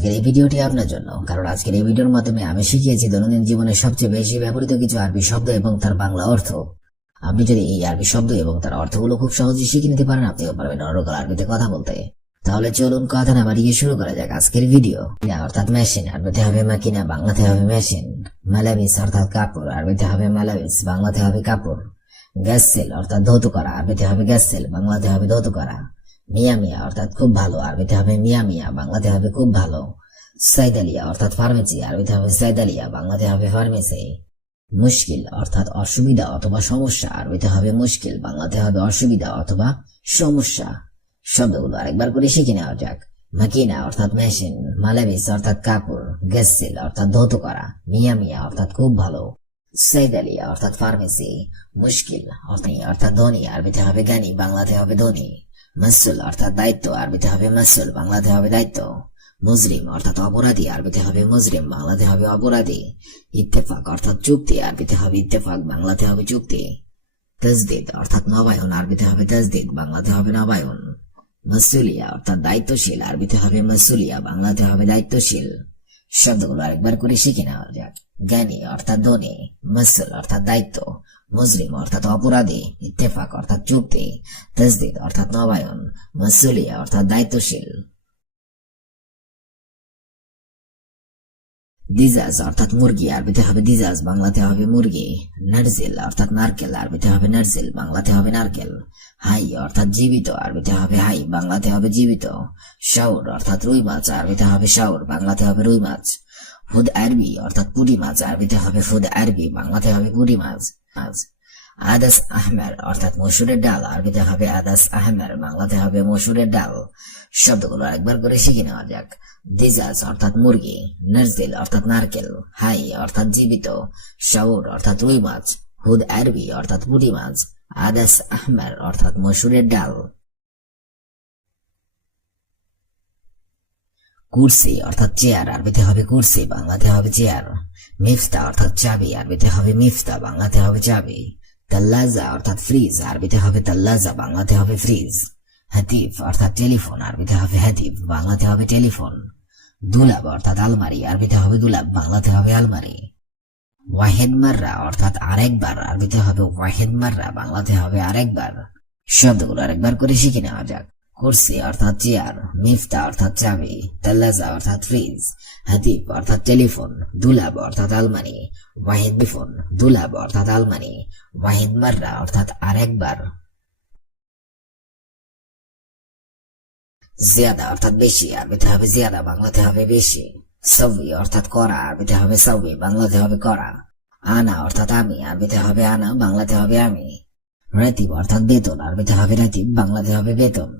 আজকের এই ভিডিওটি আপনার জন্য, কারণ আজকের এই ভিডিওর মাধ্যমে আমি শিখিয়েছি দৈনন্দিন জীবনের সবচেয়ে বেশি ব্যবহৃত কিছু আরবি শব্দ এবং তার বাংলা অর্থ। আপনি যদি এই আরবি শব্দ এবং তার অর্থগুলো খুব সহজেই শিখে নিতে পারেন, আপনিও পারবেন অনর্গল আরবিতে কথা বলতে। তাহলে চলুন কথা না বাড়িয়ে শুরু করা যাক আজকের ভিডিও। অর্থাৎ মেশিন, আরবিতে হবে মাকিনা, বাংলাতে হবে মেশিন। মালাবিস অর্থাৎ কাপড়, আরবিতে হবে মালাবিস, বাংলাতে হবে কাপড়। গ্যাসেল অর্থাৎ ধৌত করা, আরবিতে হবে গ্যাসেল, বাংলাতে হবে ধৌত করা। মিয়া মিয়া অর্থাৎ খুব ভালো, আরবিতে হবে মিয়া মিয়া, বাংলাতে হবে খুব ভালো। সাইদালিয়া অর্থাৎ ফার্মেসি, আরবিতে হবে সাইদালিয়া, বাংলাতে হবে ফার্মেসি। মুশকিল অর্থাৎ অসুবিধা অথবা সমস্যা, আরবিতে হবে মুশকিল, বাংলাতে হবে অসুবিধা অথবা সমস্যা। শব্দগুলো আরেকবার করে শিখে নেওয়া যাক। মাকিনা অর্থাৎ মেশিন, মালাবিস অর্থাৎ কাপড়, গ্যাসেল অর্থাৎ ধৌত করা, মিয়া মিয়া অর্থাৎ খুব ভালো, সাইদালিয়া অর্থাৎ ফার্মেসি। মুশকিল অর্থাৎ ধনী, আরবিতে হবে জ্ঞানী, বাংলাতে হবে ধনী। মাসুল অর্থাৎ দায়িত্ব, আরবিতে হবে মাসুল, বাংলাতে হবে দায়িত্ব। মুজরিম অর্থাৎ অপরাধী, আরবিতে হবে মুজরিম, বাংলাতে হবে অপরাধী। ইত্তেফাক অর্থাৎ চুক্তি, আরবিতে হবে ইত্তেফাক, বাংলাতে হবে চুক্তি। তাজদিদ অর্থাৎ নবায়ন, আরবিতে হবে তাজদিদ, বাংলাতে হবে নবায়ন। মাসুলিয়া অর্থাৎ দায়িত্বশীল, আরবিতে হবে মাসুলিয়া, বাংলাতে হবে দায়িত্বশীল। শব্দগুলো আরেকবার করে শিখে নেওয়া যাক। জ্ঞানী অর্থাৎ ধনী, মাসুল অর্থাৎ দায়িত্ব, মুজরিম অর্থাৎ অপরাধী, ইত্তেফাক অর্থাৎ চুক্তি, তাজদিদ অর্থাৎ নবায়ন, মাসুলিয়া অর্থাৎ দায়িত্বশীল। দিজাজ অর্থাৎ মুরগি, আরবিতে হবে দিজাজ, বাংলাতে হবে মুরগি। নারজিল অর্থাৎ নারকেল, আরবিতে হবে নারজিল, বাংলাতে হবে নারকেল। হাই অর্থাৎ জীবিত, আরবিতে হবে হাই, বাংলাতে হবে জীবিত। শাউর অর্থাৎ রুই মাছ, আরবিতে হবে শাউর, বাংলাতে হবে রুই মাছ। ফুদ আরবি অর্থাৎ পুঁটি মাছ, আরবিতে হবে ফুদ আরবি, বাংলাতে হবে পুঁটি মাছ। আদাস আহমের অর্থাৎ মসুরের ডাল, আরবিতে হবে আদাস আহমের, বাংলাতে হবে মসুরের ডাল। শব্দগুলো একবার করে শিখে নেওয়া যাক। দিজাজ অর্থাৎ মুরগি, নারজিল অর্থাৎ নারকেল, হাই অর্থাৎ জীবিত, শাউর অর্থাৎ রুই মাছ, হুদ আরবি অর্থাৎ পুঁটি মাছ, আদাস আহমের অর্থাৎ মসুরের ডাল। কুরসি অর্থাৎ চেয়ার, আরবিতে হবে কুরসি, বাংলাতে হবে চেয়ার। মিফতা অর্থাৎ চাবি, আরবিতে হবে মিফতা, বাংলাতে হবে চাবি। তাল্লাজা অর্থাৎ ফ্রিজ, আরবিতে হবে তাল্লাজা, বাংলাতে হবে ফ্রিজ। হাতিফ অর্থাৎ টেলিফোন, আরবিতে হবে হাতিফ, বাংলাতে হবে টেলিফোন। দুলাব অর্থাৎ আলমারি, আরবিতে হবে দুলাব, বাংলাতে হবে আলমারি। ওয়াহিদ মাররা অর্থাৎ আরেকবার, আরবিতে হবে ওয়াহিদ মাররা, বাংলাতে হবে আরেকবার। শব্দগুলো আরেকবার করে শিখে নেওয়া যাক। কুরসি অর্থাৎ চেয়ার, মিফতা অর্থাৎ চাবি, তাল্লাজা অর্থাৎ ফ্রিজ, হাতিফ অর্থাৎ টেলিফোন, দুলাব অর্থাৎ আলমারি, ওয়াহিদ বিফোন, দুলাব অর্থাৎ আলমারি, ওয়াহিদ মাররা অর্থাৎ আরেকবার। জিয়াদা অর্থাৎ বেশি, আরবিতে হবে জিয়াদা, বাংলাতে হবে বেশি। সাউই অর্থাৎ করা, আরবিতে হবে সাউই, বাংলাতে হবে করা। আনা অর্থাৎ আমি, আরবিতে হবে আনা, বাংলাতে হবে আমি। রাতিব অর্থাৎ বেতন, আরবিতে হবে রাতিব, বাংলাতে হবে বেতন।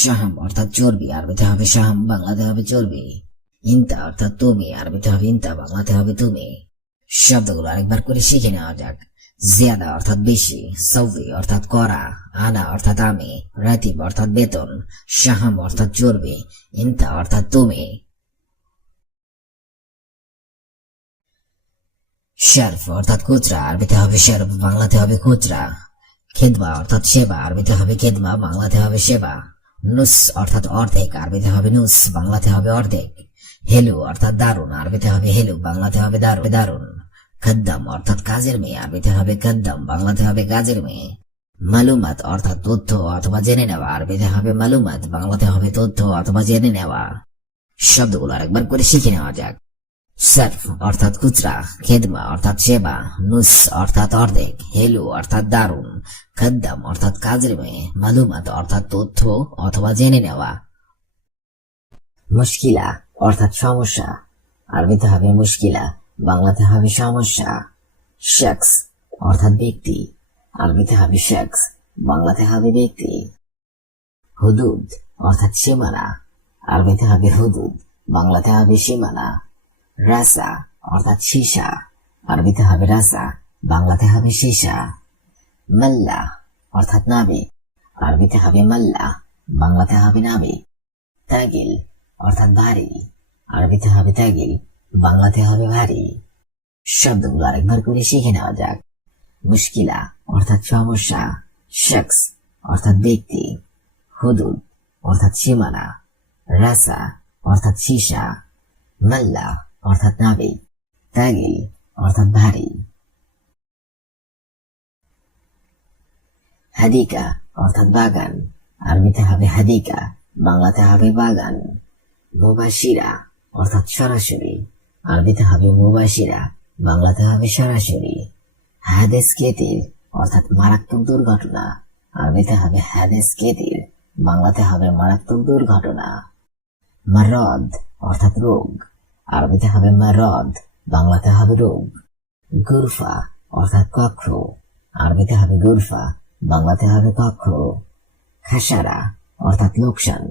শাহাম অর্থাৎ চর্বি, আরবিতে হবে শাহাম, বাংলাতে হবে চর্বি। ইন্তা অর্থাৎ তুমি, আরবিতে হবে ইন্তা, বাংলাতে হবে তুমি। শব্দগুলো আরেকবার করে শিখে নেওয়া যাক। জিয়াদা অর্থাৎ বেশি, সাউই অর্থাৎ করা, আনা অর্থাৎ আমি, রাতিব অর্থাৎ বেতন, শাহাম অর্থাৎ চর্বি, ইন্তা অর্থাৎ তুমি। শারফ অর্থাৎ খুচরা, আরবিতে হবে শারফ, বাংলাতে হবে খুচরা। খেদমা অর্থাৎ সেবা, আরবিতে হবে খেদমা, বাংলাতে হবে সেবা। নুস অর্থাৎ অর্ধেক, আরবিতে হবে নুস, বাংলাতে হবে অর্ধেক। হেলু অর্থাৎ দারুন, আরবিতে হবে হেলু, বাংলাতে হবে দারুন। খদ্দাম অর্থাৎ কাজের মেয়ে, আরবিতে হবে খদ্দাম, বাংলাতে হবে কাজের মেয়ে। মালুমাত অর্থাৎ তথ্য অথবা জেনে নেওয়া, আরবিতে হবে মালুমাত, বাংলাতে হবে তথ্য অথবা জেনে নেওয়া। শব্দগুলো আরেকবার করে শিখে নেওয়া যাক। সার্ফ অর্থাৎ খুচরা, খেদমা অর্থাৎ সেবা, নুস অর্থাৎ অর্ধেক, হেলু অর্থাৎ দারুন, খদ্দাম অর্থাৎ কাজের মেয়ে, মালুমাত অর্থাৎ তথ্য অথবা জেনে নেওয়া। মুশকিলা অর্থাৎ সমস্যা, আরবিতে হবে মুশকিলা, বাংলাতে হবে সমস্যা। শখস অর্থাৎ ব্যক্তি, আরবিতে হবে শখস, বাংলাতে হবে ব্যক্তি। হুদুদ অর্থাৎ সীমানা, আরবিতে হবে হুদুদ, বাংলাতে হবে সীমানা। রাসা অর্থাৎ সীসা, আরবিতে হবে রাসা, বাংলাতে হবে সীসা। মাল্লা অর্থাৎ নাবিক, আরবিতে হবে মাল্লা, বাংলাতে হবে নাবিক। তাগিল অর্থাৎ ভারী, আরবিতে হবে তাগিল, বাংলাতে হবে ভারী। শব্দগুলো আরেকবার করে শিখে নেওয়া যাক। মুশকিলা অর্থাৎ সমস্যা, শখস অর্থাৎ ব্যক্তি, হুদুদ অর্থাৎ সীমানা, রাসা অর্থাৎ সীসা, মাল্লা অর্থাৎ নাবিক, তাগিল অর্থাৎ ভারী। হাদিকা অর্থাৎ বাগান, আরবিতে হবে হাদিকা, বাংলাতে হবে বাগান। মুবাশিরা অর্থাৎ সরাসরি, আরবিতে হবে মুবাশিরা, বাংলাতে হবে সরাসরি। হাদেস কেতির অর্থাৎ মারাত্মক দুর্ঘটনা, আরবিতে হবে হাদেস কেতির, বাংলাতে হবে মারাত্মক দুর্ঘটনা। মারদ অর্থাৎ রোগ, আরবিতে হবে মারদ, বাংলাতে হবে রোগ। গুরফা অর্থাৎ কক্ষ, আরবিতে হবে গুরফা, বাংলাতে হবে কক্ষ। খাসারা অর্থাৎ লোকসান,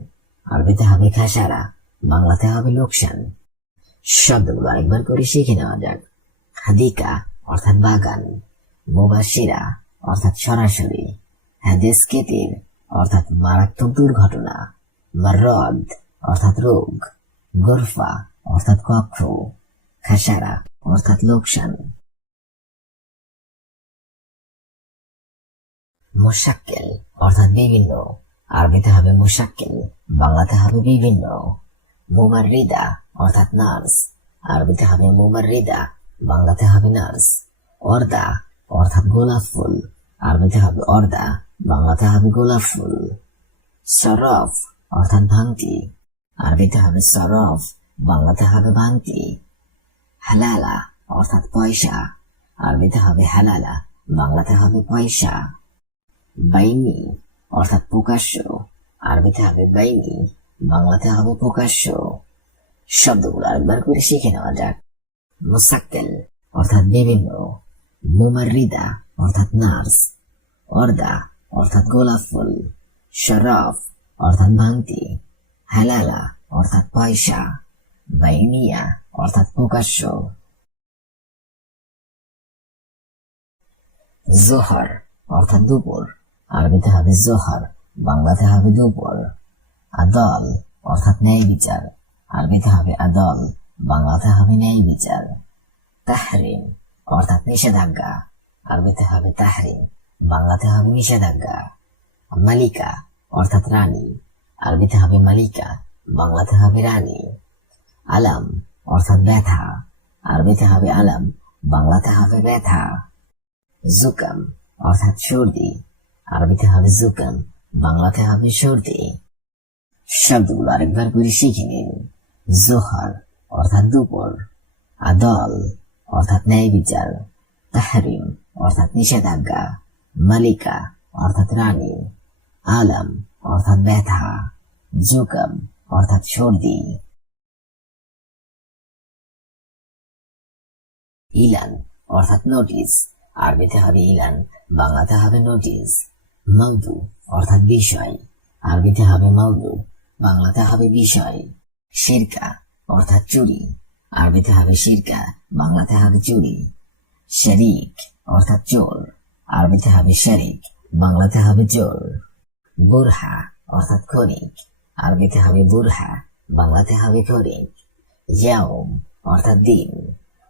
আরবিতে হবে খাসারা, বাংলাতে হবে লোকসান। শব্দগুলো আরেকবার করে শিখে নেওয়া যাক। হাদিকা অর্থাৎ বাগান, মুবাশিরা অর্থাৎ সরাসরি, হাদিস কেতির অর্থাৎ মারাত্মক দুর্ঘটনা, মারদ অর্থাৎ রোগ, গুরফা অর্থাৎ কক্ষ, খাসারা অর্থাৎ লোকসান। মুশাক্কেল অর্থাৎ বিভিন্ন, আরবিতে হবে মুশাক্কেল, বাংলাতে হবে বিভিন্ন। মুমাররিদা অর্থাৎ নার্স, আরবিতে হবে মুমাররিদা, বাংলাতে হবে নার্স। অর্দা অর্থাৎ গোলাপ ফুল, আরবিতে হবে অর্দা, বাংলাতে হবে গোলাপ ফুল। সরফ অর্থাৎ ভাঙতি, আরবিতে হবে সরফ, বাংলাতে হবে ভাঙতি। হালালা অর্থাৎ পয়সা, আরবিতে হবে হালালা, বাংলাতে হবে পয়সা। বাইনি অর্থাৎ প্রকাশ্য, আরবিতে হবে বাইনি, বাংলাতে হবে প্রকাশ্য। শব্দগুলো আরেকবার করে শিখে নেওয়া যাক। মুসাক্কেল অর্থাৎ বিভিন্ন, মুমাররিদা অর্থাৎ নার্স, অর্দা অর্থাৎ গোলাপ ফুল, শরফ অর্থাৎ ভাঙতি, হালালা অর্থাৎ পয়সা, বাইনিয়া অর্থাৎ প্রকাশ্য। জোহর অর্থাৎ দুপুর, আরবিতে হবে জোহর, বাংলাতে হবে দুপুর। আদল অর্থাৎ ন্যায় বিচার, আরবিতে হবে আদল, বাংলাতে হবে ন্যায় বিচার। তাহরিম অর্থাৎ নিষেধাজ্ঞা, আরবিতে হবে তাহরিম, বাংলাতে হবে নিষেধাজ্ঞা। মালিকা অর্থাৎ রানী, আরবিতে হবে মালিকা, বাংলাতে হবে রানী। আলাম অর্থাৎ ব্যথা, আরবিতে হবে আলাম, বাংলাতে হবে ব্যথা। জুকাম অর্থাৎ সর্দি, আরবিতে হবে জুকাম, বাংলাতে হবে সর্দি। শব্দগুলো আরেকবার করে শিখে নিন। জোহর অর্থাৎ দুপুর, আদল অর্থাৎ ন্যায় বিচার, তাহরিম অর্থাৎ নিষেধাজ্ঞা, মালিকা অর্থাৎ রানী, আলাম অর্থাৎ ব্যথা, জুকাম অর্থাৎ সর্দি। ইলান অর্থাৎ নোটিশ, আরবিতে হবে ইলান, বাংলাতে হবে নোটিশ। মওদু অর্থাৎ বিষয়, আরবিতে হবে মওদু, বাংলাতে হবে বিষয়। শিরকা অর্থাৎ চুরি, আরবিতে হবে শিরকা, বাংলাতে হবে চুরি। শরিক অর্থাৎ চোর, আরবিতে হবে শরিক, বাংলাতে হবে চোর। বুরহা অর্থাৎ খনিক, আরবিতে হবে বুরহা, বাংলাতে হবে খনিক। ইয়াউম অর্থাৎ দিন,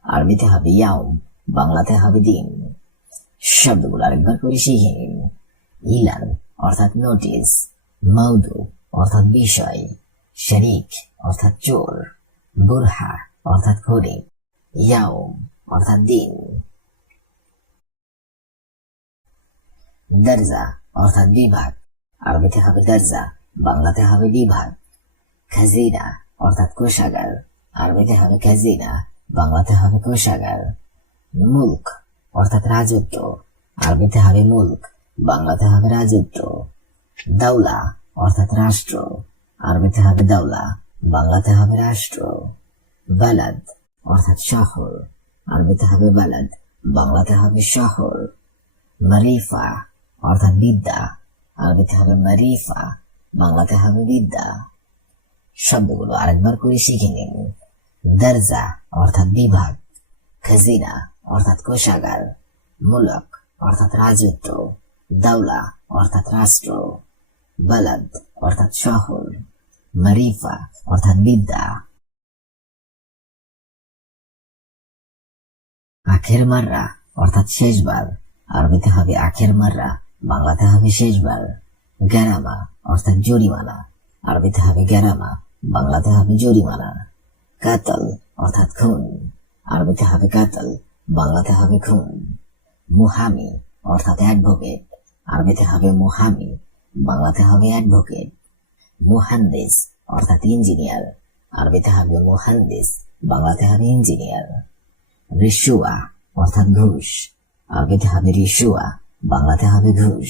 আরবিতে হবে ইয়াউম, বাংলাতে হবে দিন। শব্দগুলো আরেকবার করে শিখে নিন। ইলান অর্থাৎ নোটিশ, মওদু অর্থাৎ বিষয়, শরিক অর্থাৎ চোর, বুরহা অর্থাৎ খনিক, ইয়াউম অর্থাৎ দিন। দরজা অর্থাৎ বিভাগ, আরবিতে হবে দরজা, বাংলাতে হবে বিভাগ। খাজিনা অর্থাৎ কোষাগার, আরবিতে হবে খাজিনা, বাংলাতে হবে কোষাগার। মুলক অর্থাৎ রাজত্ব, আরবিতে হবে মুলক, বাংলাতে হবে রাজত্ব। দাওলা অর্থাৎ রাষ্ট্র, আরবিতে হবে দাওলা, বাংলাতে হবে রাষ্ট্র। বালাদ অর্থাৎ শহর, আরবিতে হবে বালাদ, বাংলাতে হবে শহর। মারিফা অর্থাৎ বিদ্যা, আরবিতে হবে মারিফা, বাংলাতে হবে বিদ্যা। শব্দগুলো আরেকবার করে শিখে নিন। দরজা অর্থাৎ বিভাগ, খাজিনা অর্থাৎ কোষাগার, মুলক অর্থাৎ রাজত্ব, দাওলা অর্থাৎ রাষ্ট্র, বালাদ অর্থাৎ শহর, মারিফা অর্থাৎ বিদ্যা। আখের মাররা অর্থাৎ শেষবার, আরবিতে হবে আখের মাররা, বাংলাতে হবে শেষবার। গ্যারামা অর্থাৎ জরিমানা, আরবিতে হবে গ্যারামা, বাংলাতে হবে জরিমানা। কাতল অর্থাৎ খুন, আরবিতে হবে কাতল, বাংলাতে হবে খুন। মুহামি অর্থাৎ অ্যাডভোকেট, আরবিতে হবে মুহামি, বাংলাতে হবে অ্যাডভোকেট। মুহান্দিস অর্থাৎ ইঞ্জিনিয়ার, আরবিতে হবে মুহান্দিস, বাংলাতে হবে ইঞ্জিনিয়ার। রিশুয়া অর্থাৎ ঘুষ, আরবিতে হবে রিশুয়া, বাংলাতে হবে ঘুষ।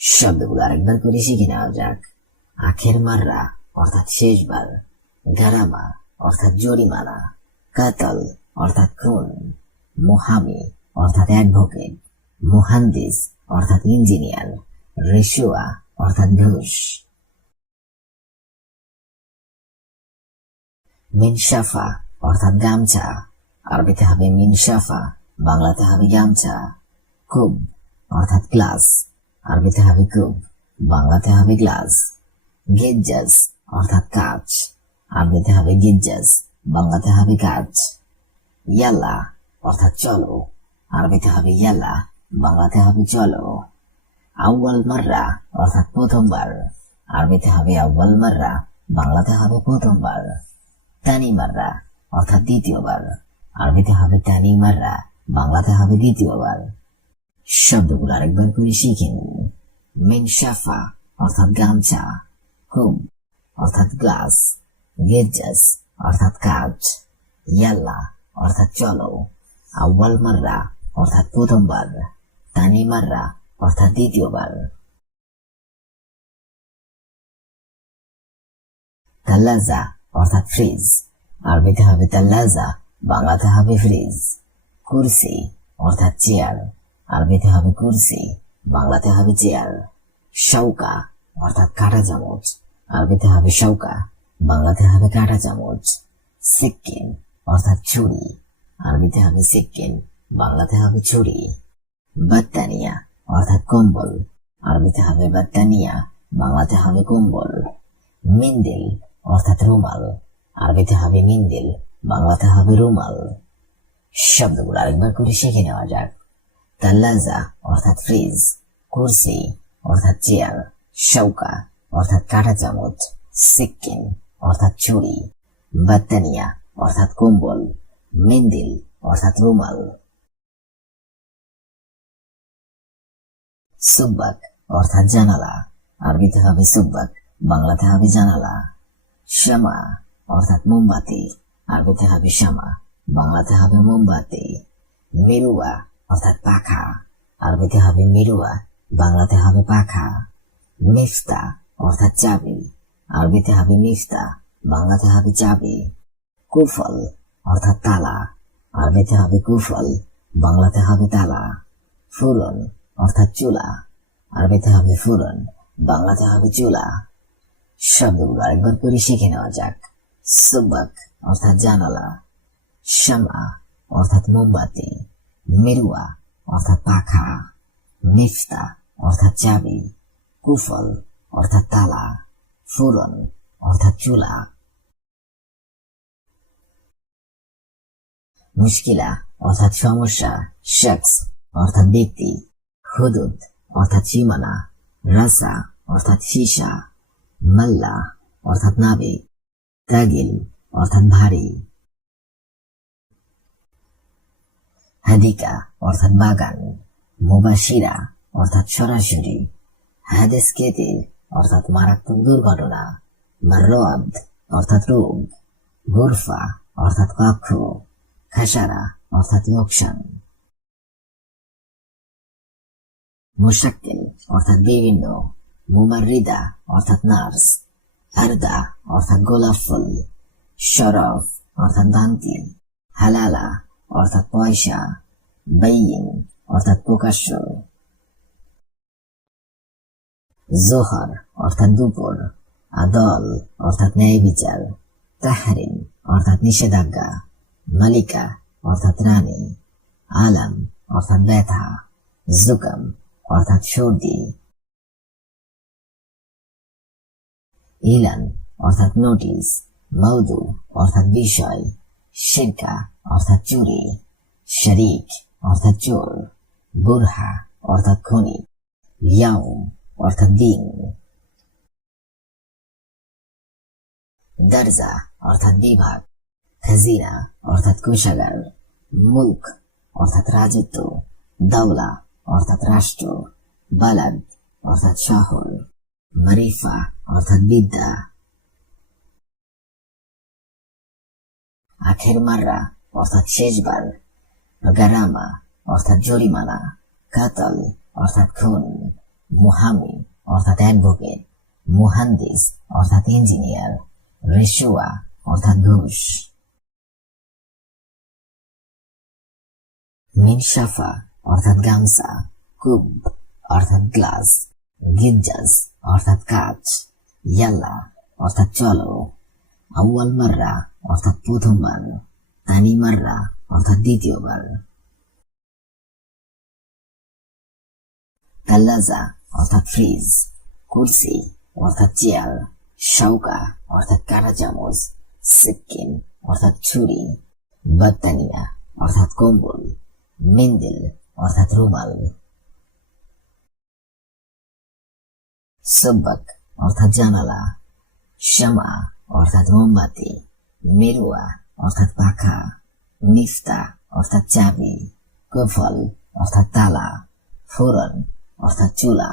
শব্দগুলো আরেকবার করে শিখে নেওয়া যাক। আখের মাররা অর্থাৎ শেষবার, গারামা অর্থাৎ জরিমানা, কাতল অর্থাৎ খুন, মুহামি অর্থাৎ অ্যাডভোকেট, মুহান্দিস অর্থাৎ ইঞ্জিনিয়ার, রিশুয়া অর্থাৎ ঘুষ। মিনসাফা অর্থাৎ গামছা, আরবিতে হবে মিনসাফা, বাংলাতে হবে গামছা। কুব অর্থাৎ গ্লাস, আরবিতে হবে কুব, বাংলাতে হবে গ্লাস। গিজ্জাস অর্থাৎ কাচ, আরবিতে হবে গিজ্জাস, বাংলাতে হবে কাচ। ইয়াল্লা অর্থাৎ চলো, আরবিতে হবে ইয়াল্লা, বাংলাতে হবে চলো। আউয়াল মাররা অর্থাৎ প্রথমবার, আরবিতে হবে আউয়াল মাররা, বাংলাতে হবে প্রথমবার। তানি মাররা অর্থাৎ দ্বিতীয়বার, আরবিতে হবে তানি মাররা, বাংলাতে হবে দ্বিতীয়বার। শব্দগুলো আরেকবার করে শিখে নিন। মিনসাফা অর্থাৎ গামছা, কুব অর্থাৎ গ্লাস, গিজ্জাস অর্থাৎ কাচ, ইয়াল্লা অর্থাৎ চলো, আউয়াল মাররা অর্থাৎ প্রথমবার, তানি মাররা অর্থাৎ দ্বিতীয়বার। তাল্লাজা অর্থাৎ ফ্রিজ, আরবিতে হবে তাল্লাজা, বাংলাতে হবে ফ্রিজ। কুরসি অর্থাৎ চেয়ার, আরবিতে হবে কুরসি, বাংলাতে হবে চেয়ার। শৌকা অর্থাৎ কাঁটা চামচ, আরবিতে হবে শৌকা, বাংলাতে হবে কাঁটা চামচ। সিক্কিন অর্থাৎ ছুরি, আরবিতে হবে সিক্কিন, বাংলাতে হবে ছুরি। বাত্তানিয়া অর্থাৎ কম্বল, আরবিতে হবে বাত্তানিয়া, বাংলাতে হবে কম্বল। মিন্দিল অর্থাৎ রুমাল, আরবিতে হবে মিন্দিল, বাংলাতে হবে রুমাল। শব্দগুলো আরেকবার করে শিখে নেওয়া যাক। তাল্লাজা অর্থাৎ ফ্রিজ, কুরসি অর্থাৎ চেয়ার, শৌকা অর্থাৎ কাঁটা চামচ, সিক্কিন অর্থাৎ ছুরি, বাত্তানিয়া অর্থাৎ কম্বল, মিন্দিল অর্থাৎ রুমাল। সুব্বাক অর্থাৎ জানালা, আরবিতে হবে সুব্বাক, বাংলাতে হবে জানালা। শামা অর্থাৎ মোমবাতি, আরবিতে হবে শামা, বাংলাতে হবে মোমবাতি। মিরুয়া অর্থাৎ পাখা, আরবিতে হবে মিরুয়া, বাংলাতে হবে পাখা। মিফতা অর্থাৎ চাবি, আরবিতে হবে মিফতা, বাংলাতে হবে চাবি। কুফল অর্থাৎ তালা, আরবিতে হবে কুফল, বাংলাতে হবে তালা। ফুরন অর্থাৎ চুলা, আরবিতে হবে ফুরন, বাংলাতে হবে চুলা। শব্দগুলো আরেকবার করে শিখে নেওয়া যাক। সুব্বাক অর্থাৎ জানালা, শামা অর্থাৎ মোমবাতি, মিরুয়া অর্থাৎ পাখা, মিফতা অর্থাৎ চাবি, কুফল অর্থাৎ তালা, ফুরন অর্থাৎ চুলা। মুশকিলা অর্থাৎ সমস্যা, শখস অর্থাৎ ব্যক্তি, হুদুদ অর্থাৎ সীমানা, রাসা অর্থাৎ সীসা, মাল্লা অর্থাৎ নাবিক, তাগিল অর্থাৎ ভারী। হাদিকা অর্থাৎ বাগান, মুবাশিরা অর্থাৎ সরাসরি, হাদেস কেতির অর্থাৎ মারাত্মক দুর্ঘটনা, মাররদ অর্থাৎ রোগ, গুরফা অর্থাৎ কক্ষ, খাসারা অর্থাৎ লোকসান। মুশাক্কিল অর্থাৎ বিভিন্ন, মুমাররিদা অর্থাৎ নার্স, আরদা অর্থাৎ গোলাপ ফুল, শরফ অর্থাৎ ভাঙতি, হালালা অর্থাৎ পয়সা, বাইয়িন অর্থাৎ প্রকাশ্য। জোহর অর্থাৎ দুপুর, আদল অর্থাৎ ন্যায় বিচার, তাহরিম অর্থাৎ নিষেধাজ্ঞা, মালিকা অর্থাৎ রানী, আলাম অর্থাৎ ব্যথা, জুকাম অর্থাৎ সর্দি। ইলান অর্থাৎ নোটিশ, মৌদু অর্থাৎ বিষয়, শিরকা অর্থাৎ চুরি, শরিক অর্থাৎ চোর, বুরহা অর্থাৎ খনি, ইয়াউম অর্থাৎ দিন। দরজা অর্থাৎ বিভাগ, খাজিনা অর্থাৎ কোষাগার, মুলক অর্থাৎ রাজত্ব, দাওলা অর্থাৎ রাষ্ট্র, বালাদ অর্থাৎ শহর, মারিফা অর্থাৎ বিদ্যা। আখের মাররা অর্থাৎ শেষবার, গারামা অর্থাৎ জরিমানা, কাতল অর্থাৎ খুন, মুহামি অর্থাৎ অ্যাডভোকেট, মুহান্দিস অর্থাৎ ইঞ্জিনিয়ার, রেশুয়া অর্থাৎ ঘুষ। মিনসাফা অর্থাৎ গামছা, কুব অর্থাৎ গ্লাস, গিজ্জাজ অর্থাৎ কাজ, ইয়াল্লা অর্থাৎ চলো, আউয়াল মাররা অর্থাৎ প্রথমবার, তানি মাররা অর্থাৎ দ্বিতীয়বার। তাল্লাজা অর্থাৎ ফ্রিজ, কুরসি অর্থাৎ চেয়ার, শাউকা অর্থাৎ কাঁটা চামচ, সিক্কিন অর্থাৎ ছুরি, বাত্তানিয়া অর্থাৎ কম্বল, মেন্দিল অর্থাৎ রুমাল। সব্বাক অর্থাৎ জানালা, শামা অর্থাৎ মোমবাতি, মেরুয়া অর্থাৎ পাখা, মিফতা অর্থাৎ চাবি, কফল অর্থাৎ তালা, ফোরন অর্থাৎ চুলা।